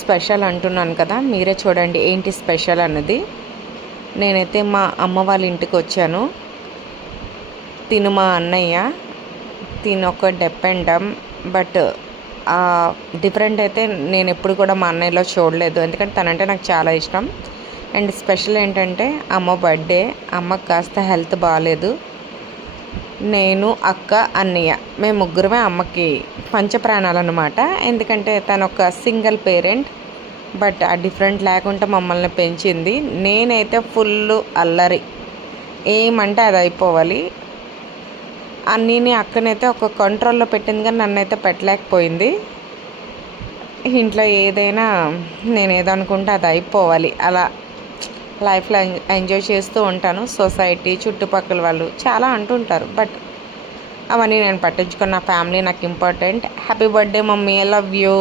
Special అంటున్నాను కదా, మీరే చూడండి ఏంటి స్పెషల్ అన్నది. నేనైతే మా అమ్మ వాళ్ళ ఇంటికి వచ్చాను. తిను మా అన్నయ్య, తిను ఒక డెపెండమ్. బట్ డిఫరెంట్ అయితే నేను ఎప్పుడు కూడా మా అన్నయ్యలో చూడలేదు, ఎందుకంటే తనంటే నాకు చాలా ఇష్టం. అండ్ స్పెషల్ ఏంటంటే అమ్మ బర్త్డే. అమ్మకు కాస్త హెల్త్ బాగాలేదు. నేను, అక్క, అన్నయ్య మేము ముగ్గురమే అమ్మకి పంచప్రాణాలు అనమాట. ఎందుకంటే తను ఒక సింగిల్ పేరెంట్, బట్ ఆ డిఫరెంట్ లేకుండా మమ్మల్ని పెంచింది. నేనైతే ఫుల్ అల్లరి, ఏమంటే అది అయిపోవాలి. అన్నీని అక్కనైతే ఒక కంట్రోల్లో పెట్టింది, కానీ నన్నైతే పెట్టలేకపోయింది. ఇంట్లో ఏదైనా నేను ఏదనుకుంటే అది అయిపోవాలి. అలా లైఫ్లో ఎంజాయ్ చేస్తూ ఉంటాను. సొసైటీ, చుట్టుపక్కల వాళ్ళు చాలా అంటుంటారు, బట్ అవన్నీ నేను పట్టించుకున్న. నా ఫ్యామిలీ నాకు important. Happy birthday mummy, I love you.